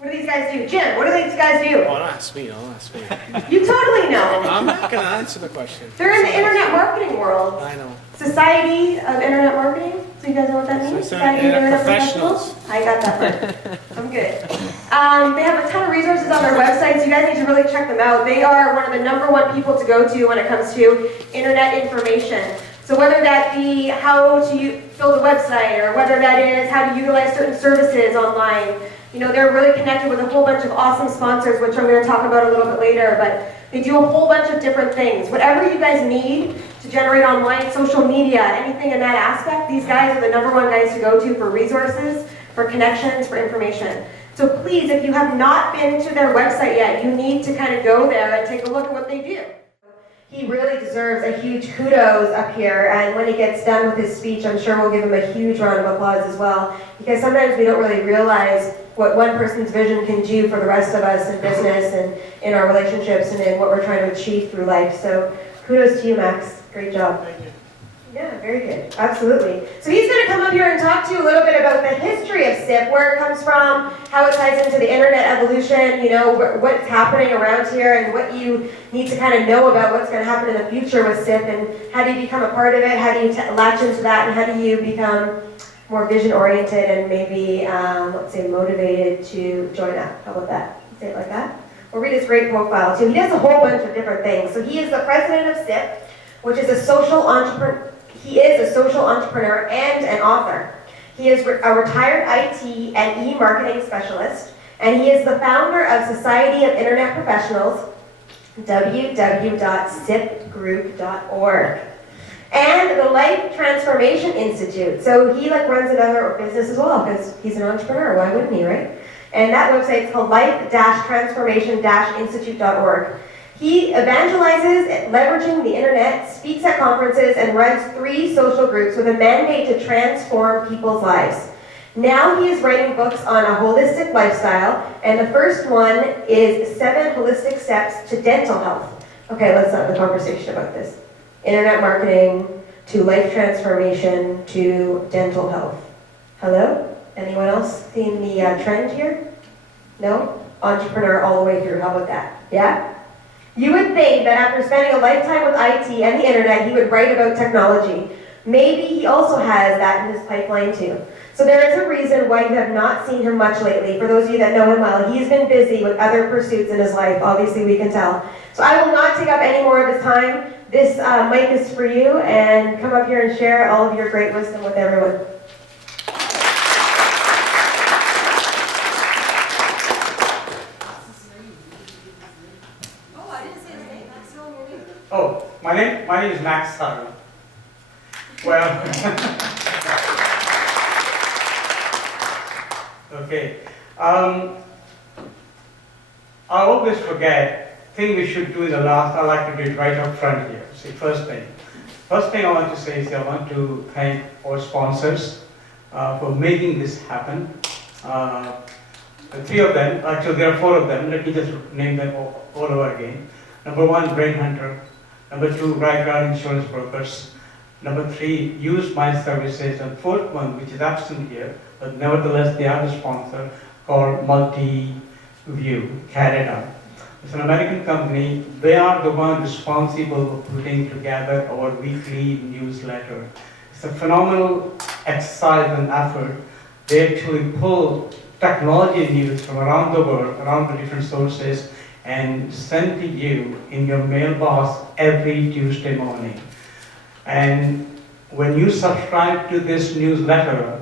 What do these guys do? Jim, what do these guys do? Oh, don't ask me, don't ask me. You totally know. I'm not going to answer the question. They're in the internet marketing world. I know. Society of Internet Marketing. So you guys know what that means? Society of Internet Professionals. I got that part. I'm good. They have a ton of resources on their website, so you guys need to really check them out. They are one of the #1 people to go to when it comes to internet information. So whether that be how to build a website, or whether that is how to utilize certain services online, you know, they're really connected with a whole bunch of awesome sponsors, which I'm going to talk about a little bit later, but they do a whole bunch of different things. Whatever you guys need to generate online, social media, anything in that aspect, these guys are the #1 guys to go to for resources, for connections, for information. So please, if you have not been to their website yet, you need to kind of go there and take a look at what they do. He really deserves a huge kudos up here, and when he gets done with his speech, I'm sure we'll give him a huge round of applause as well, because sometimes we don't really realize what one person's vision can do for the rest of us in business and in our relationships and in what we're trying to achieve through life. So kudos to you, Max. Great job. Thank you. Yeah, very good. Absolutely. So he's going to come up here and talk to you a little bit about the history of SIP, where it comes from, how it ties into the internet evolution, you know, what's happening around here, and what you need to kind of know about what's going to happen in the future with SIP, and how do you become a part of it, how do you latch into that, and how do you become more vision-oriented and maybe, let's say, motivated to join up. How about that? Say it like that. We'll read his great profile, too. He does a whole bunch of different things. So he is the president of SIP, which is a social entrepreneur. He is a social entrepreneur and an author. He is a retired IT and e-marketing specialist, and he is the founder of Society of Internet Professionals, www.sipgroup.org, and the Life Transformation Institute. So he runs another business as well, because he's an entrepreneur. Why wouldn't he, right? And that website is called life-transformation-institute.org. He evangelizes leveraging the internet, speaks at conferences, and runs 3 social groups with a mandate to transform people's lives. Now he is writing books on a holistic lifestyle, and the first one is 7 Holistic Steps to Dental Health. Okay, let's have a conversation about this. Internet marketing, to life transformation, to dental health. Hello? Anyone else seeing the trend here? No? Entrepreneur all the way through. How about that? Yeah? You would think that after spending a lifetime with IT and the internet, he would write about technology. Maybe he also has that in his pipeline too. So there is a reason why you have not seen him much lately. For those of you that know him well, he's been busy with other pursuits in his life. Obviously, we can tell. So I will not take up any more of his time. This mic is for you, and come up here and share all of your great wisdom with everyone. Oh, my name is Max Saru. Well, okay. I always forget. Thing we should do in the last. I like to do it right up front here. See, first thing I want to say is I want to thank our sponsors for making this happen. 3 of them. Actually, there are 4 of them. Let me just name them all over again. Number 1, Brain Hunter. Number 2, Rygar Insurance Brokers. Number 3, Use My Services. And 4th one, which is absent here, but nevertheless they are the sponsor, called Multi-View Canada. It's an American company. They are the one responsible for putting together our weekly newsletter. It's a phenomenal exercise and effort. They actually pull technology news from around the world, around the different sources, and send to you in your mailbox every Tuesday morning. And when you subscribe to this newsletter,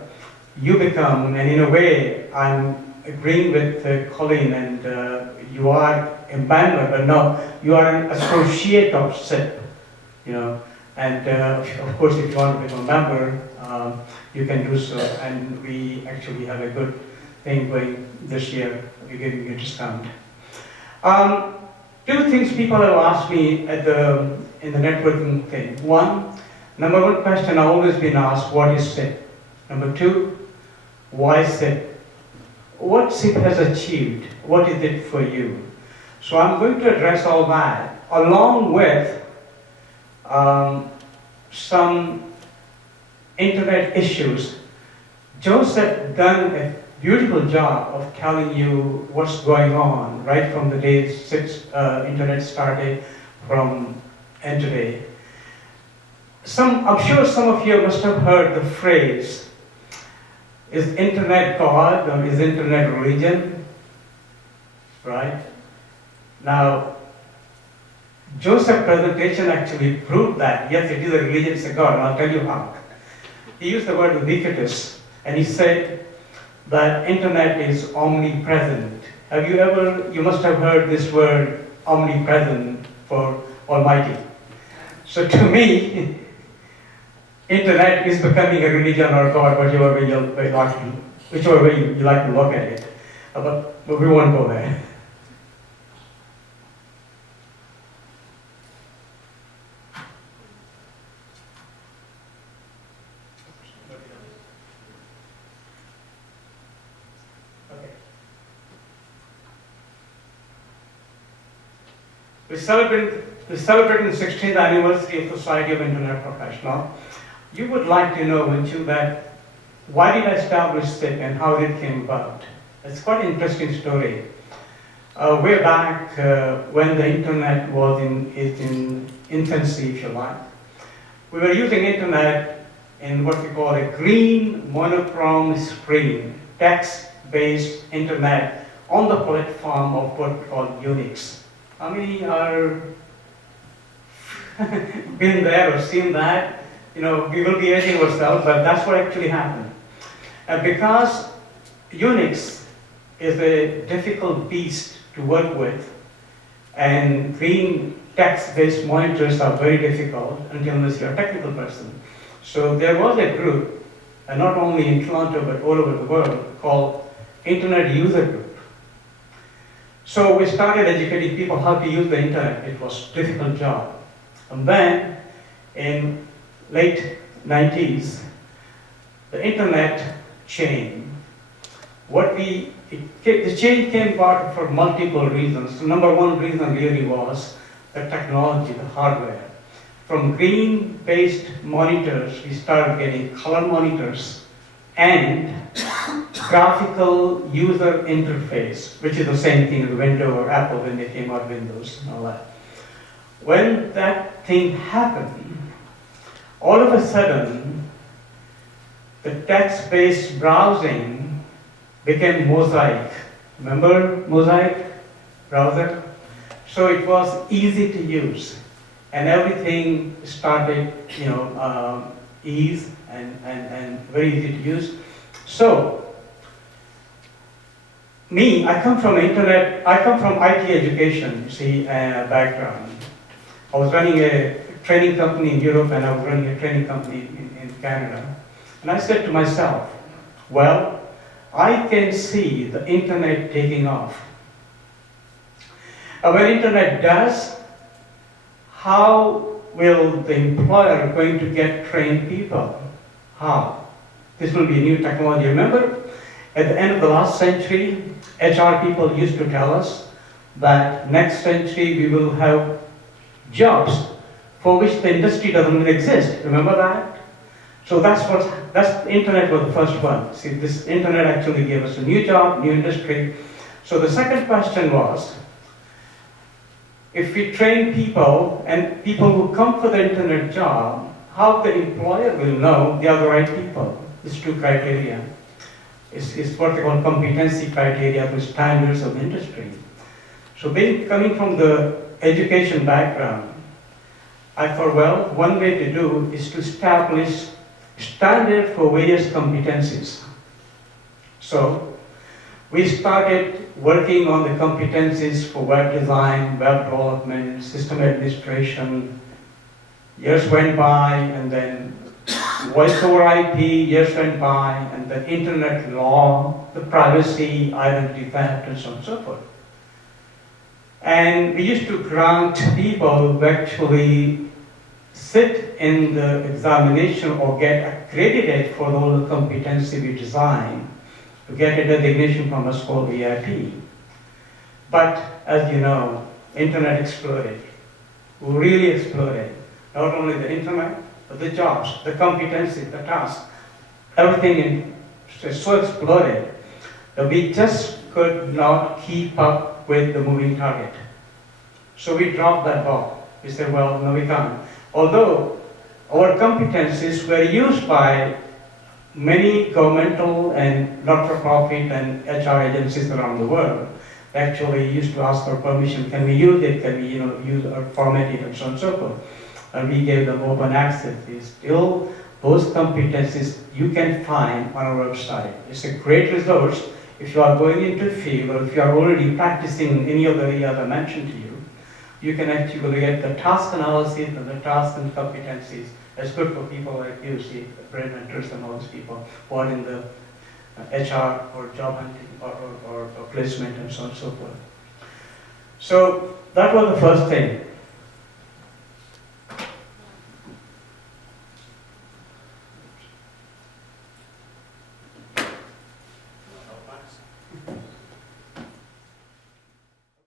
you become, and in a way, I'm agreeing with Colleen, and you are a member, but no, you are an associate of SIP, you know. And of course, if you want to become a member, you can do so. And we actually have a good thing going this year. We're giving you a discount. 2 things people have asked me in the networking thing. Number 1 question I've always been asked, what is SIP? Number 2, why SIP? What SIP has achieved? What is it for you? So I'm going to address all that, along with some internet issues. Joseph done a beautiful job of telling you what's going on right from the day internet started from and today. I'm sure some of you must have heard the phrase, is internet God or is internet religion? Right? Now, Joseph's presentation actually proved that, yes, it is a religion, it's a God, and I'll tell you how. He used the word ubiquitous, and he said that internet is omnipresent. You must have heard this word omnipresent for Almighty. So to me, internet is becoming a religion or God, whichever way you like to look at it. But we won't go there. We're celebrating the 16th anniversary of the Society of Internet Professionals. You would like to know, wouldn't you, that why did I establish SIP and how it came about? It's quite an interesting story. Way back when the internet was in its infancy, if you like, we were using internet in what we call a green monochrome screen, text-based internet on the platform of what we call Unix. How many are been there or seen that? You know, we will be aging ourselves, but that's what actually happened. Because Unix is a difficult beast to work with, and green text-based monitors are very difficult unless you're a technical person. So there was a group, and not only in Toronto but all over the world, called Internet User Group. So we started educating people how to use the internet. It was a difficult job. And then, in late 90s, the internet changed. The change came about for multiple reasons. Number one reason really was the technology, the hardware. From green-based monitors, we started getting color monitors and graphical user interface, which is the same thing as Windows or Apple when they came out Windows and all that. When that thing happened, all of a sudden, the text-based browsing became Mosaic. Remember Mosaic browser? So it was easy to use, and everything started, ease and very easy to use. So, I come from IT education, you see, background. I was running a training company in Europe and I was running a training company in Canada. And I said to myself, well, I can see the internet taking off. And when internet does, how will the employer going to get trained people? How? This will be a new technology. Remember, at the end of the last century, HR people used to tell us that next century we will have jobs for which the industry doesn't even exist. Remember that? So the internet was the first one. See, this internet actually gave us a new job, new industry. So the second question was, if we train people and people who come for the internet job, how the employer will know they are the right people? These two criteria. It's what they call competency criteria, the standards of industry. So coming from the education background, I thought, well, one way to do is to establish standard for various competencies. So we started working on the competencies for web design, web development, system administration. Years went by, and then voice over IP, years went by, and the internet law, the privacy, identity theft, and so on and so forth. And we used to grant people who actually sit in the examination or get accredited for all the competency we design to get a designation from us called VIP. But as you know, internet exploded, really exploded. Not only the internet, but the jobs, the competency, the tasks, everything is so exploded. We just could not keep up with the moving target. So we dropped that ball. We said, well, no, we can't. Although our competencies were used by many governmental and not-for-profit and HR agencies around the world, actually used to ask for permission, can we use it, can we use or format it, and so on and so forth. And we gave them open access. Still, those competencies you can find on our website. It's a great resource if you are going into field or if you are already practicing any of the areas I mentioned to you. You can actually get the task analysis and the task and competencies. That's good for people like you, see, brain mentors and all those people who are in the HR or job hunting or placement and so on and so forth. So that was the first thing.